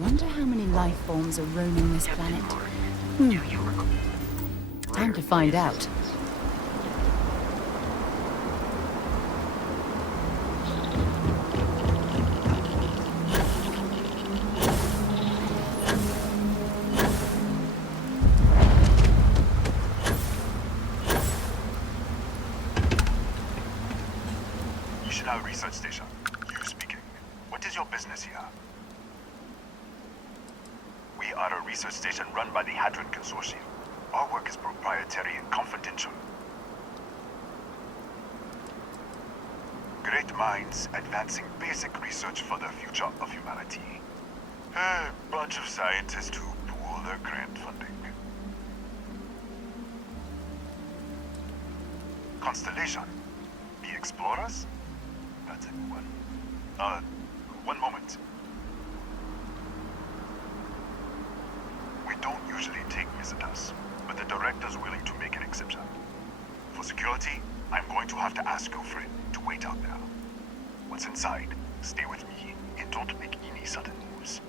wonder how many life forms are roaming this planet. Time to find out. Research station. You speaking. What is your business here? We are a research station run by the Hadron Consortium. Our work is proprietary and confidential. Great minds advancing basic research for the future of humanity. A bunch of scientists who pool their grant funding. Constellation. The Explorers? That's a new one. One moment. We don't usually take visitors, but the director's willing to make an exception. For security, I'm going to have to ask your friend to wait out there. Once inside, stay with me and don't make any sudden moves.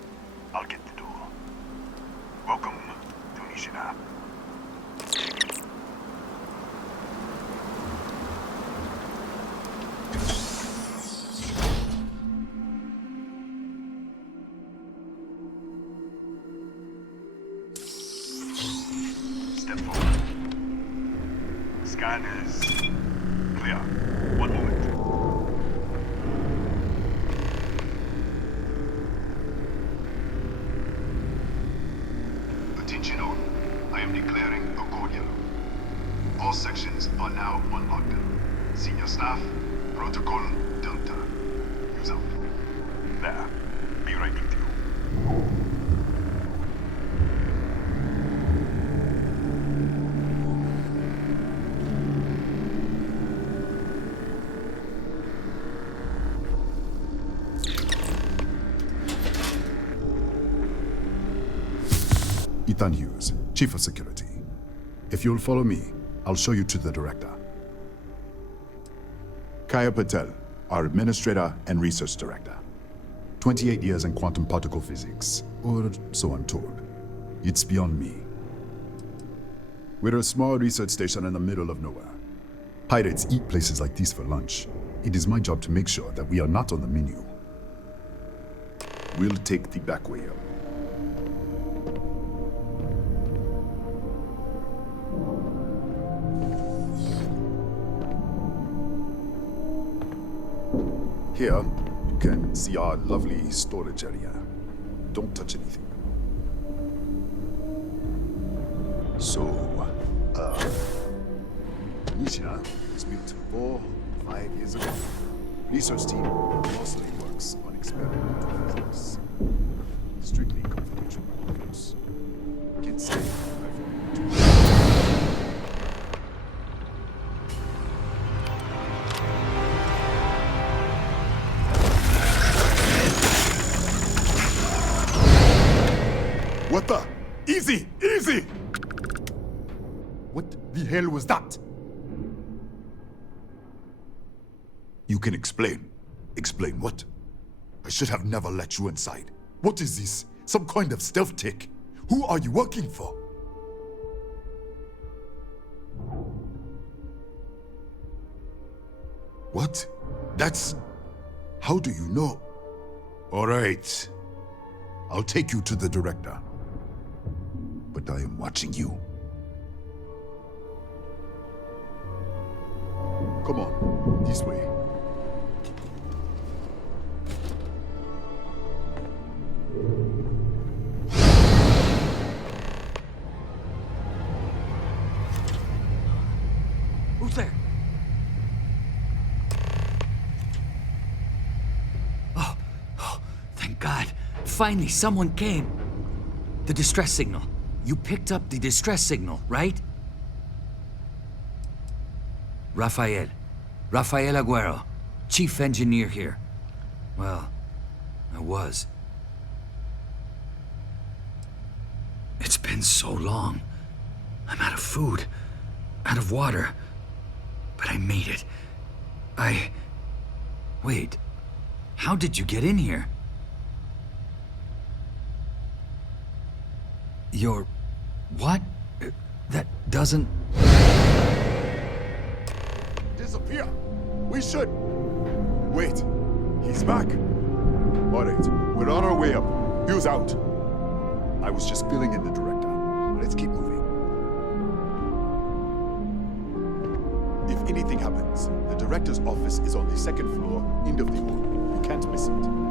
I'll get the door. Welcome to Nishina. Step forward. Scan is clear. One moment. Attention all. I am declaring a code yellow. All sections are now unlocked. Senior staff, protocol Delta. Use out. There. Be right with you. Ethan Hughes, Chief of Security. If you'll follow me, I'll show you to the director. Kaya Patel, our Administrator and Research Director. 28 years in quantum particle physics, or so I'm told. It's beyond me. We're a small research station in the middle of nowhere. Pirates eat places like these for lunch. It is my job to make sure that we are not on the menu. We'll take the back way up. Here, you can see our lovely storage area. Don't touch anything. So, Nishina was built 4-5 years ago. Research team mostly works on experimental physics. Strictly confidential, of course. Can't say What the? Easy! Easy! What the hell was that? You can explain. Explain what? I should have never let you inside. What is this? Some kind of stealth tech? Who are you working for? What? That's... How do you know? All right. I'll take you to the director. But I am watching you. Come on, this way. Who's there? Oh, thank God. Finally, someone came. The distress signal. You picked up the distress signal, right? Rafael Aguero, chief engineer here. Well, I was. It's been so long. I'm out of food, out of water. But I made it. Wait, how did you get in here? You're... what? That doesn't... Disappear! We should... Wait. He's back. Alright, we're on our way up. Hugh's out. I was just filling in the director. Let's keep moving. If anything happens, the director's office is on the second floor, end of the hall. You can't miss it.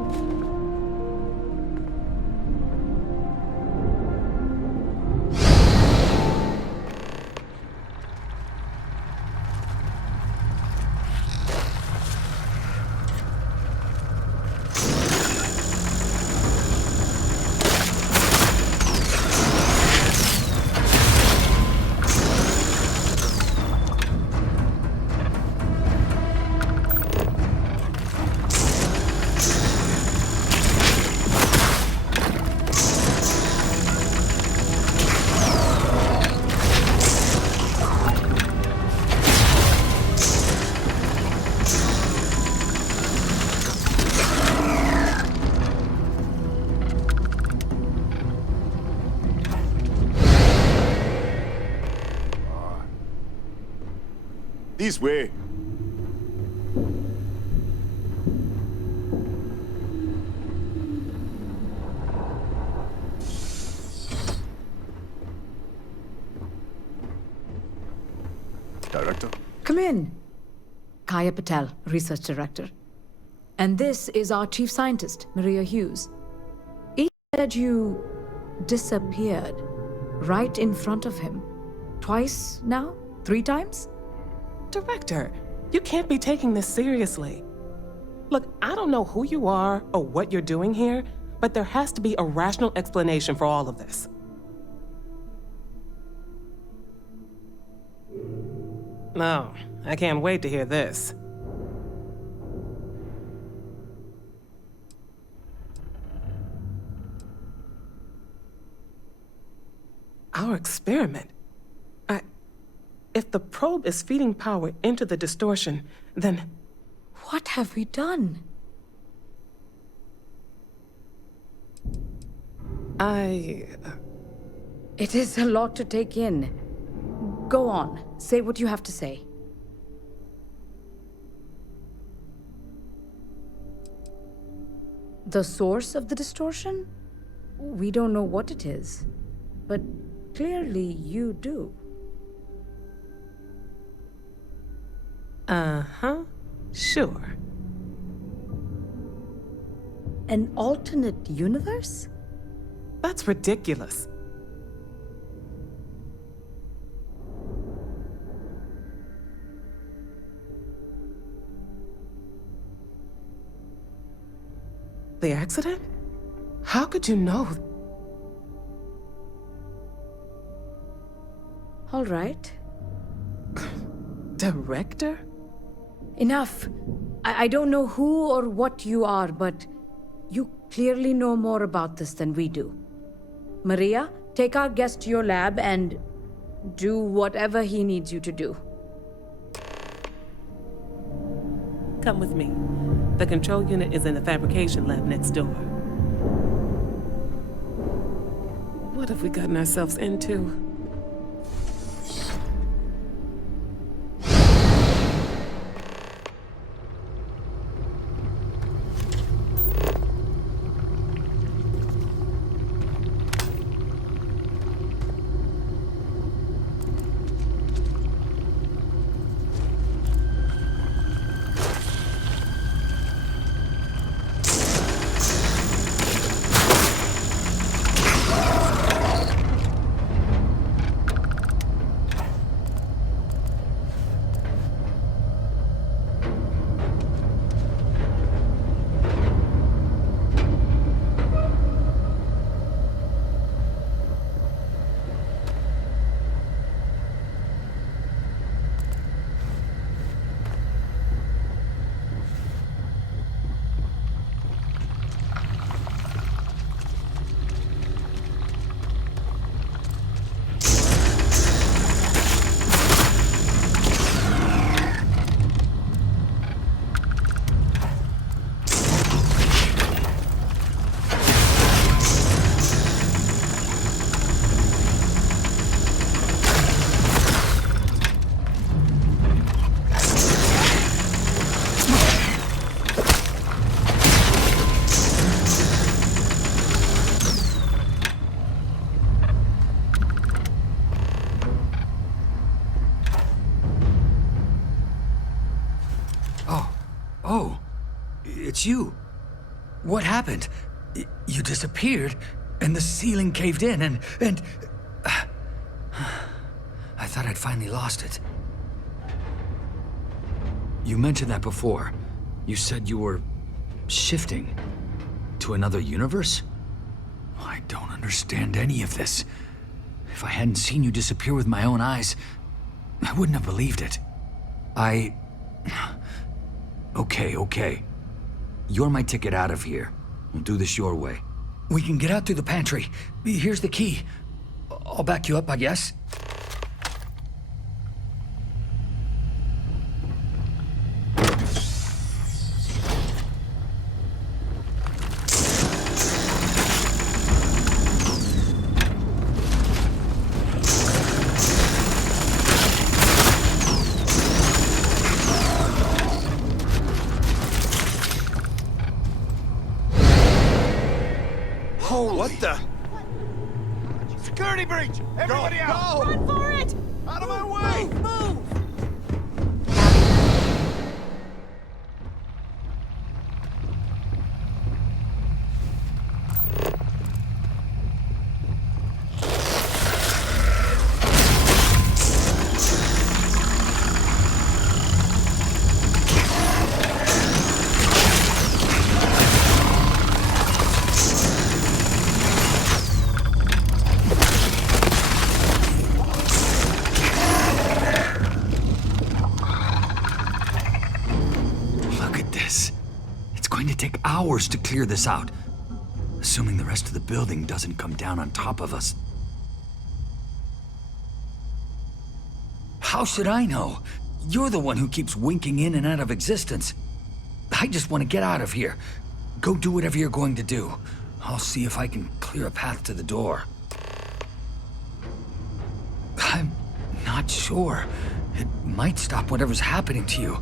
This way. Director? Come in. Kaya Patel, Research Director. And this is our Chief Scientist, Maria Hughes. He said you disappeared right in front of him. Twice now? 3 times? Director, you can't be taking this seriously. Look, I don't know who you are or what you're doing here, but there has to be a rational explanation for all of this. No, I can't wait to hear this. Our experiment? If the probe is feeding power into the distortion, then... What have we done? It is a lot to take in. Go on, say what you have to say. The source of the distortion? We don't know what it is, but clearly you do. Uh-huh, sure. An alternate universe? That's ridiculous. The accident? How could you know? All right. Director? Enough. I don't know who or what you are, but you clearly know more about this than we do. Maria, take our guest to your lab and do whatever he needs you to do. Come with me. The control unit is in the fabrication lab next door. What have we gotten ourselves into? It's you. What happened? You disappeared, and the ceiling caved in, and... I thought I'd finally lost it. You mentioned that before. You said you were... shifting. To another universe? I don't understand any of this. If I hadn't seen you disappear with my own eyes, I wouldn't have believed it. Okay. You're my ticket out of here. We'll do this your way. We can get out through the pantry. Here's the key. I'll back you up, I guess. What the? Security breach! Everybody out! Run for it! Out of my way! Move! Hours to clear this out, assuming the rest of the building doesn't come down on top of us. How should I know? You're the one who keeps winking in and out of existence. I just want to get out of here. Go do whatever you're going to do. I'll see if I can clear a path to the door. I'm not sure. It might stop whatever's happening to you.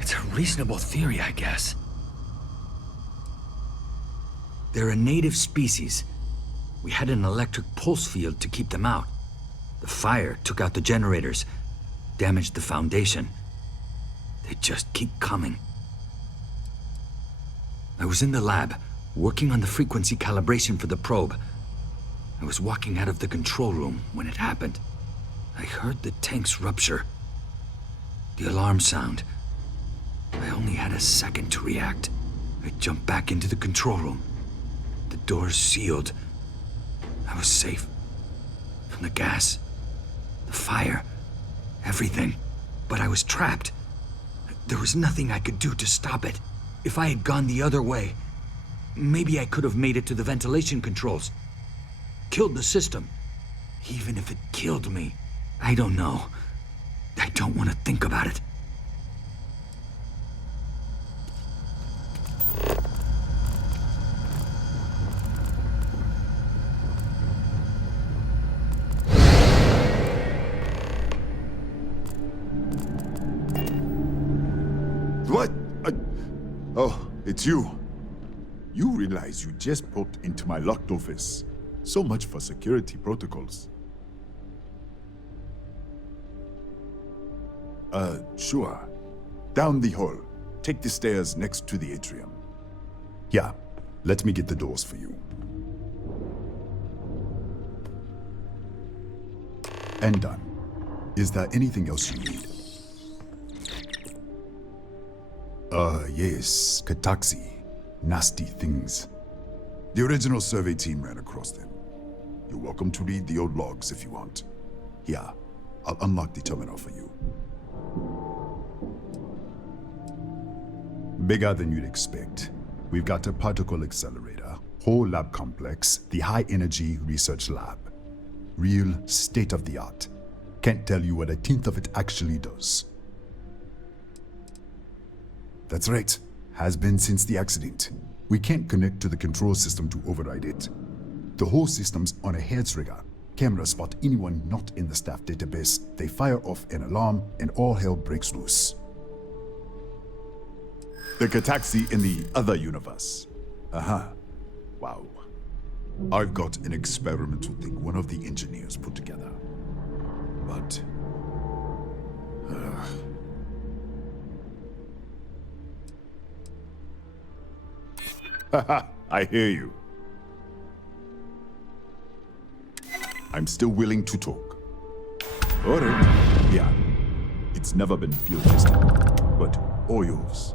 It's a reasonable theory, I guess. They're a native species. We had an electric pulse field to keep them out. The fire took out the generators, damaged the foundation. They just keep coming. I was in the lab, working on the frequency calibration for the probe. I was walking out of the control room when it happened. I heard the tanks rupture. The alarm sound. I only had a second to react. I jumped back into the control room. The doors sealed. I was safe. From the gas, the fire, everything. But I was trapped. There was nothing I could do to stop it. If I had gone the other way, maybe I could have made it to the ventilation controls. Killed the system. Even if it killed me, I don't know. I don't want to think about it. What? Oh, it's you. You realize you just poked into my locked office. So much for security protocols. Sure. Down the hall. Take the stairs next to the atrium. Yeah, let me get the doors for you. And done. Is there anything else you need? Yes, Kataxi. Nasty things. The original survey team ran across them. You're welcome to read the old logs if you want. Here, I'll unlock the terminal for you. Bigger than you'd expect. We've got a particle accelerator, whole lab complex, the high energy research lab. Real state-of-the-art. Can't tell you what a tenth of it actually does. That's right. Has been since the accident. We can't connect to the control system to override it. The whole system's on a heads rigger. Cameras spot anyone not in the staff database. They fire off an alarm and all hell breaks loose. The Kataxi in the other universe. Wow. I've got an experimental thing one of the engineers put together. But... I hear you. I'm still willing to talk. Alright. Yeah. It's never been field tested, but all yours.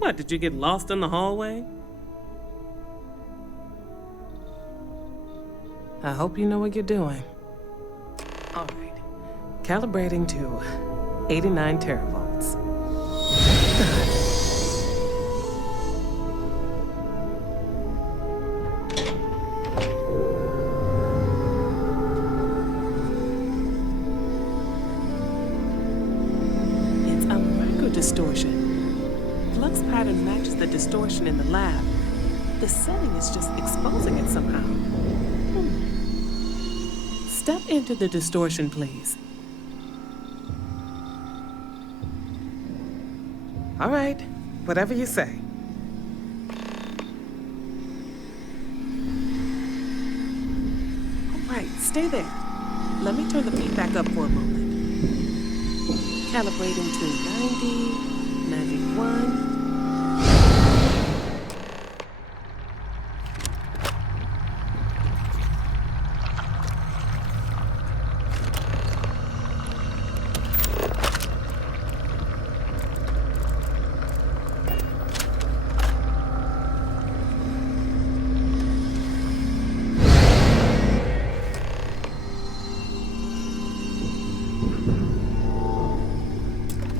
What, did you get lost in the hallway? I hope you know what you're doing. All right. Calibrating to 89 teravolts. It's a microdistortion. Flux pattern matches the distortion in the lab. The setting is just exposing it somehow. Step into the distortion, please. All right, whatever you say. All right, stay there. Let me turn the feedback up for a moment. Calibrating to 90, 91.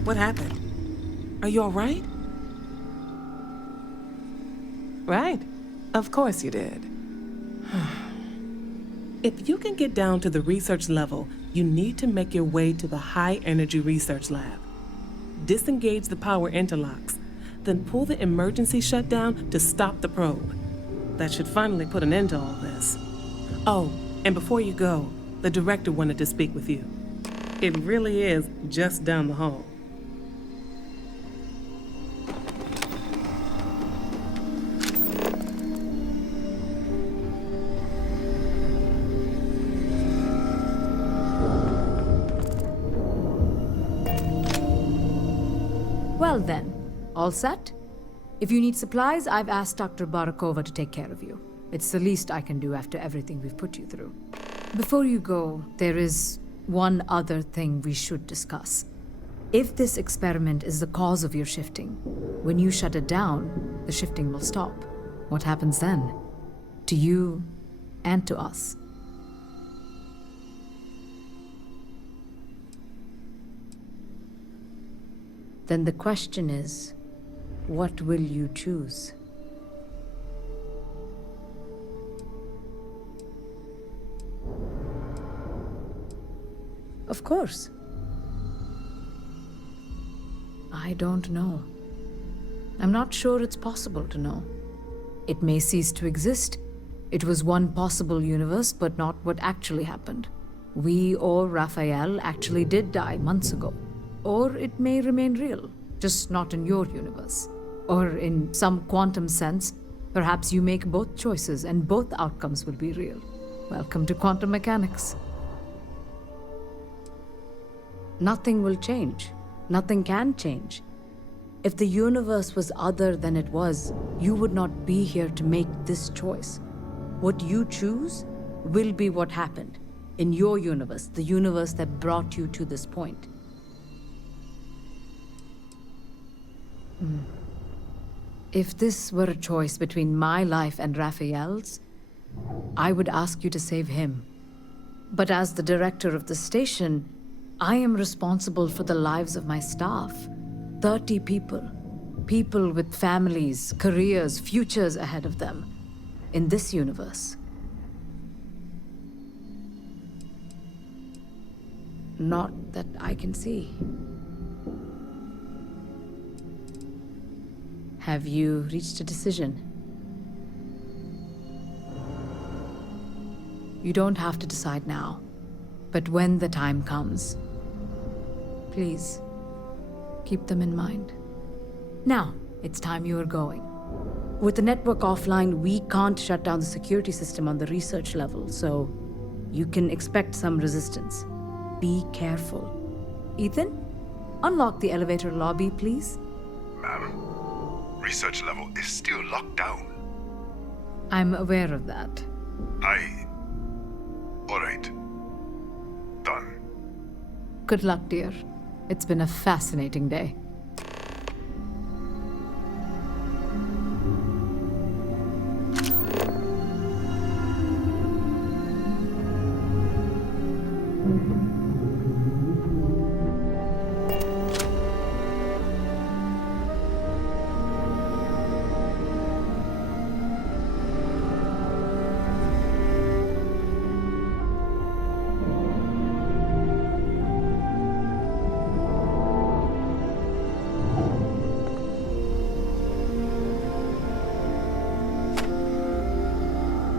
What happened? Are you all right? Right. Of course you did. If you can get down to the research level, you need to make your way to the high-energy research lab. Disengage the power interlocks, then pull the emergency shutdown to stop the probe. That should finally put an end to all this. Oh, and before you go, the director wanted to speak with you. It really is just down the hall. Well then, all set? If you need supplies, I've asked Dr. Barakova to take care of you. It's the least I can do after everything we've put you through. Before you go, there is one other thing we should discuss. If this experiment is the cause of your shifting, when you shut it down, the shifting will stop. What happens then? To you and to us. Then the question is, what will you choose? Of course. I don't know. I'm not sure it's possible to know. It may cease to exist. It was one possible universe, but not what actually happened. We or Raphael actually did die months ago. Or it may remain real, just not in your universe. Or in some quantum sense, perhaps you make both choices and both outcomes will be real. Welcome to quantum mechanics. Nothing will change. Nothing can change. If the universe was other than it was, you would not be here to make this choice. What you choose will be what happened in your universe, the universe that brought you to this point. If this were a choice between my life and Raphael's, I would ask you to save him. But as the director of the station, I am responsible for the lives of my staff. 30 people. People with families, careers, futures ahead of them. In this universe. Not that I can see. Have you reached a decision? You don't have to decide now, but when the time comes, please, keep them in mind. Now, it's time you are going. With the network offline, we can't shut down the security system on the research level, so you can expect some resistance. Be careful. Ethan, unlock the elevator lobby, please. Ma'am, research level is still locked down. I'm aware of that. All right. Done. Good luck, dear. It's been a fascinating day.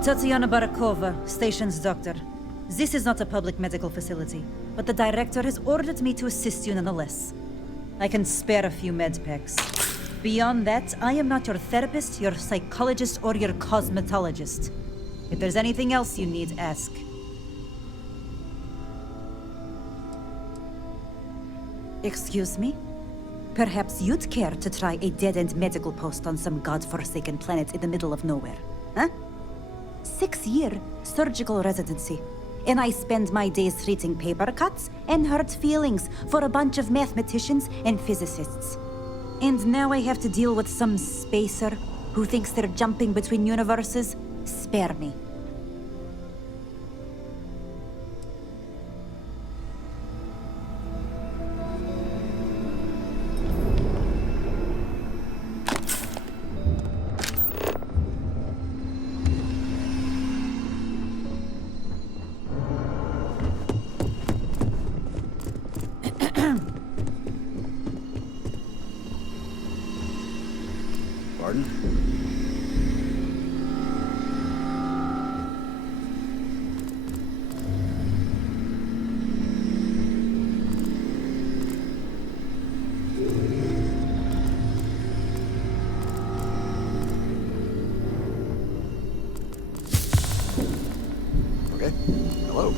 Tatiana Barakova, station's doctor. This is not a public medical facility, but the director has ordered me to assist you nonetheless. I can spare a few med packs. Beyond that, I am not your therapist, your psychologist, or your cosmetologist. If there's anything else you need, ask. Excuse me? Perhaps you'd care to try a dead-end medical post on some godforsaken planet in the middle of nowhere, huh? 6-year surgical residency. And I spend my days treating paper cuts and hurt feelings for a bunch of mathematicians and physicists. And now I have to deal with some spacer who thinks they're jumping between universes. Spare me. Pardon? Okay. Hello.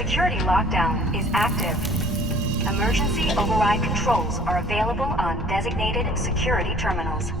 security lockdown is active. Emergency override controls are available on designated security terminals.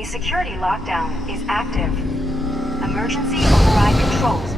A security lockdown is active. Emergency override controls.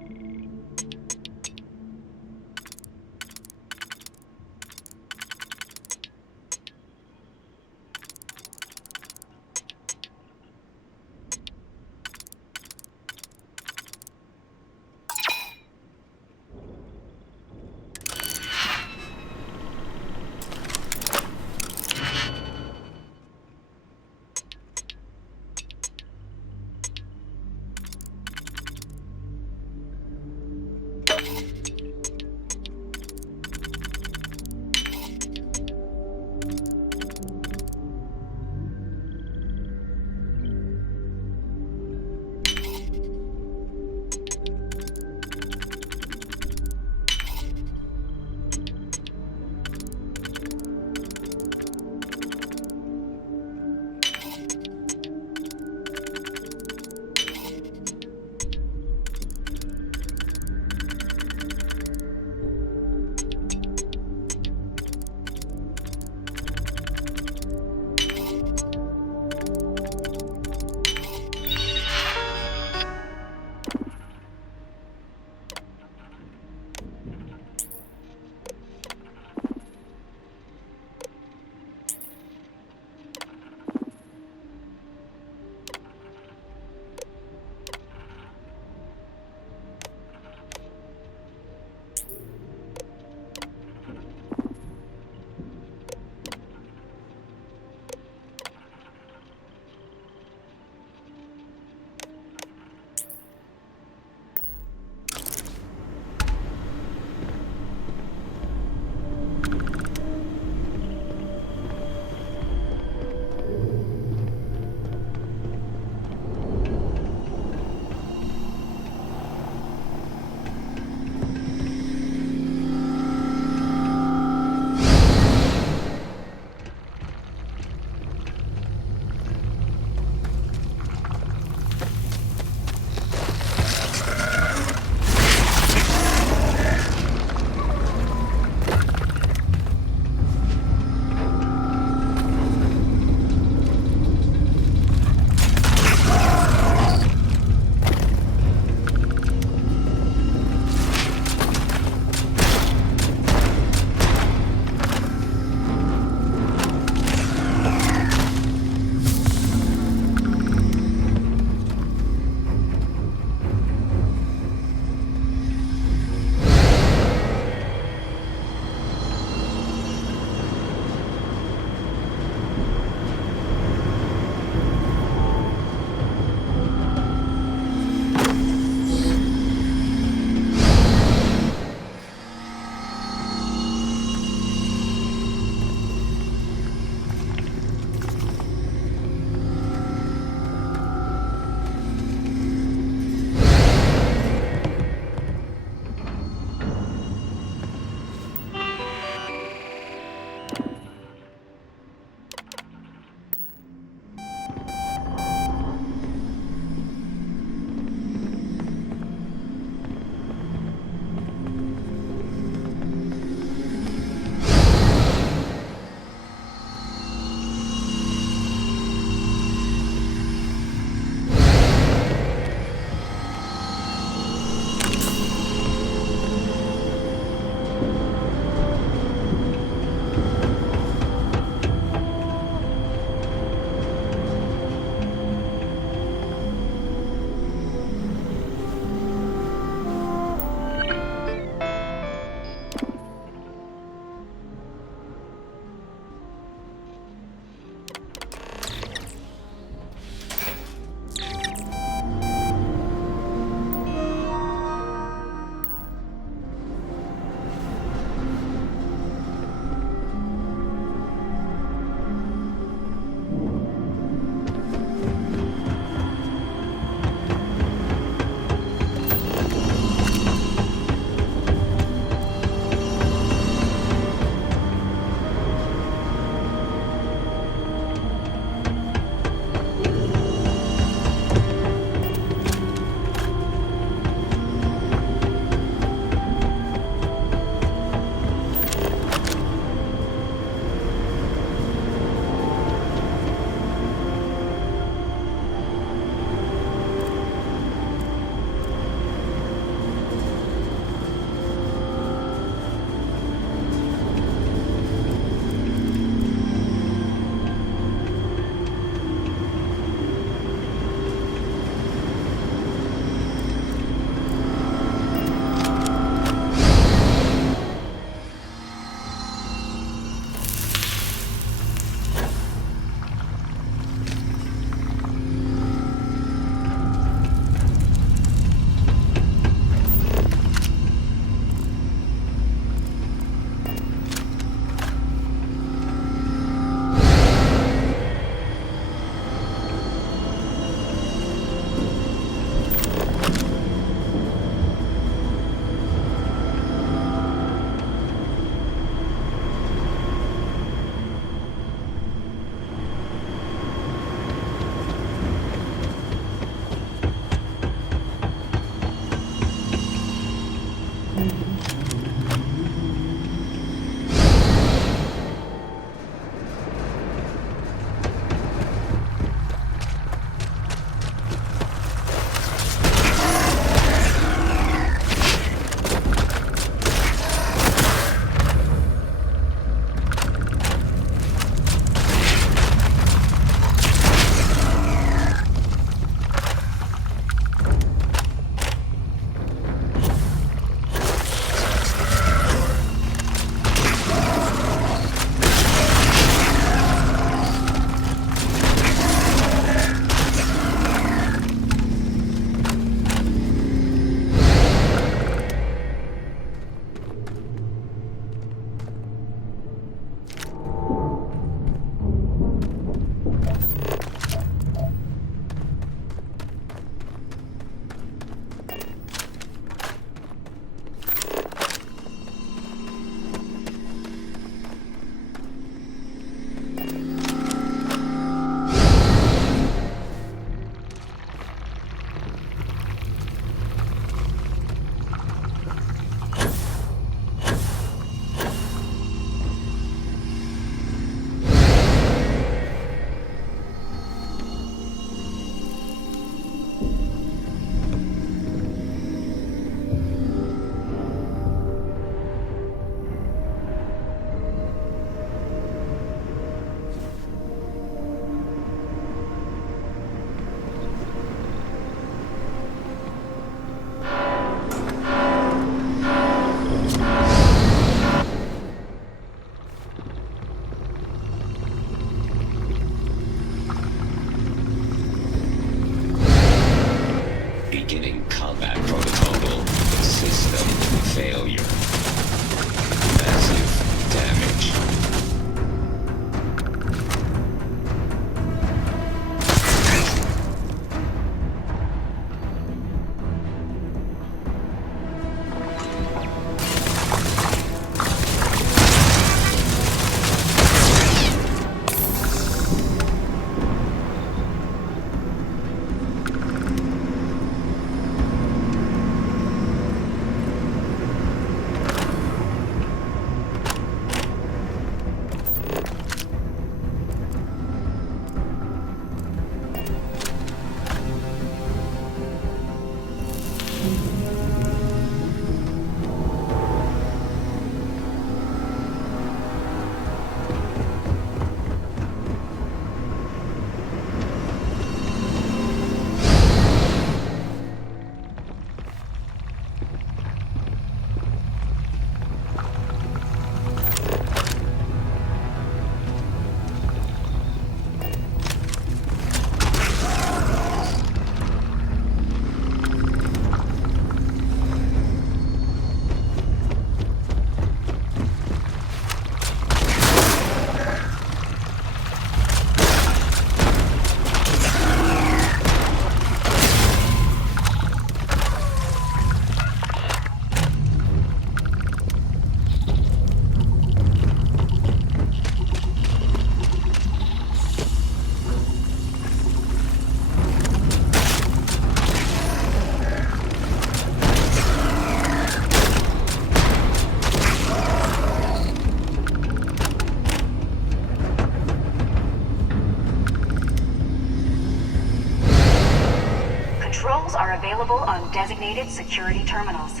available on designated security terminals.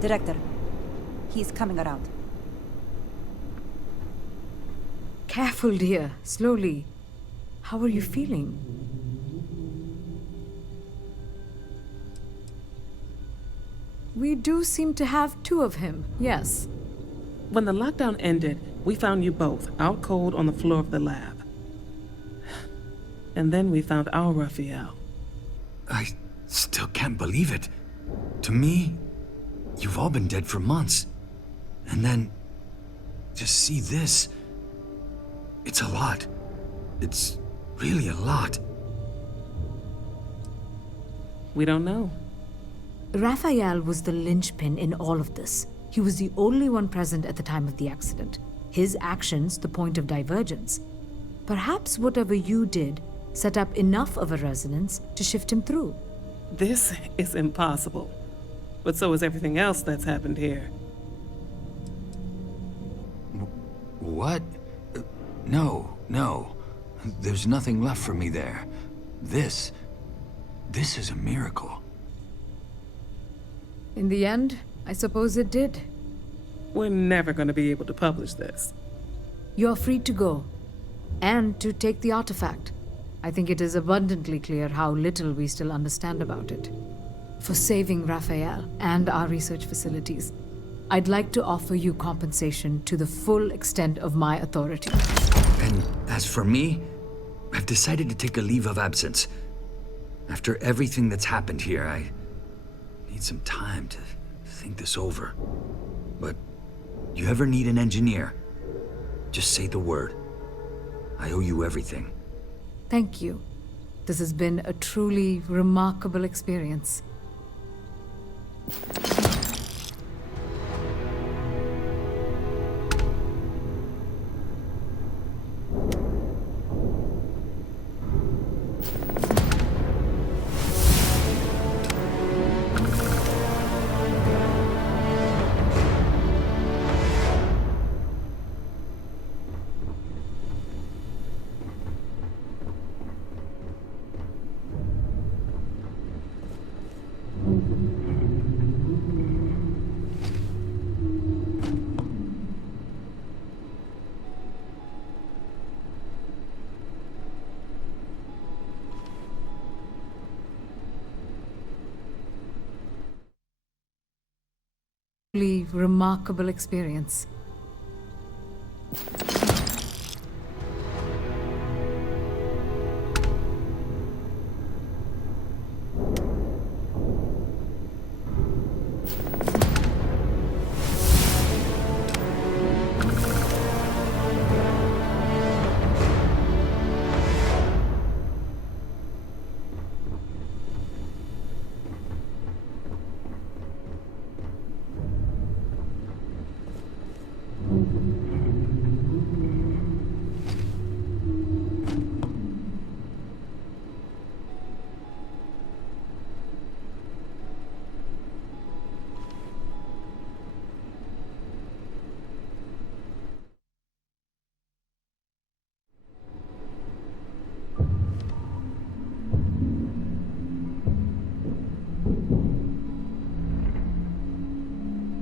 Director, he's coming around. Careful, dear. Slowly. How are you feeling? We do seem to have two of him, yes. When the lockdown ended, we found you both out cold on the floor of the lab. And then we found our Raphael. I still can't believe it. To me, you've all been dead for months. And then, just see this. It's a lot. It's really a lot. We don't know. Raphael was the linchpin in all of this. He was the only one present at the time of the accident. His actions, the point of divergence. Perhaps whatever you did set up enough of a resonance to shift him through. This is impossible. But so is everything else that's happened here. What? No. There's nothing left for me there. This is a miracle. In the end, I suppose it did. We're never going to be able to publish this. You're free to go, and to take the artifact. I think it is abundantly clear how little we still understand about it. For saving Raphael and our research facilities, I'd like to offer you compensation to the full extent of my authority. And as for me, I've decided to take a leave of absence. After everything that's happened here, I need some time to think this over. But you ever need an engineer, just say the word. I owe you everything. Thank you. This has been a truly remarkable experience. Remarkable experience.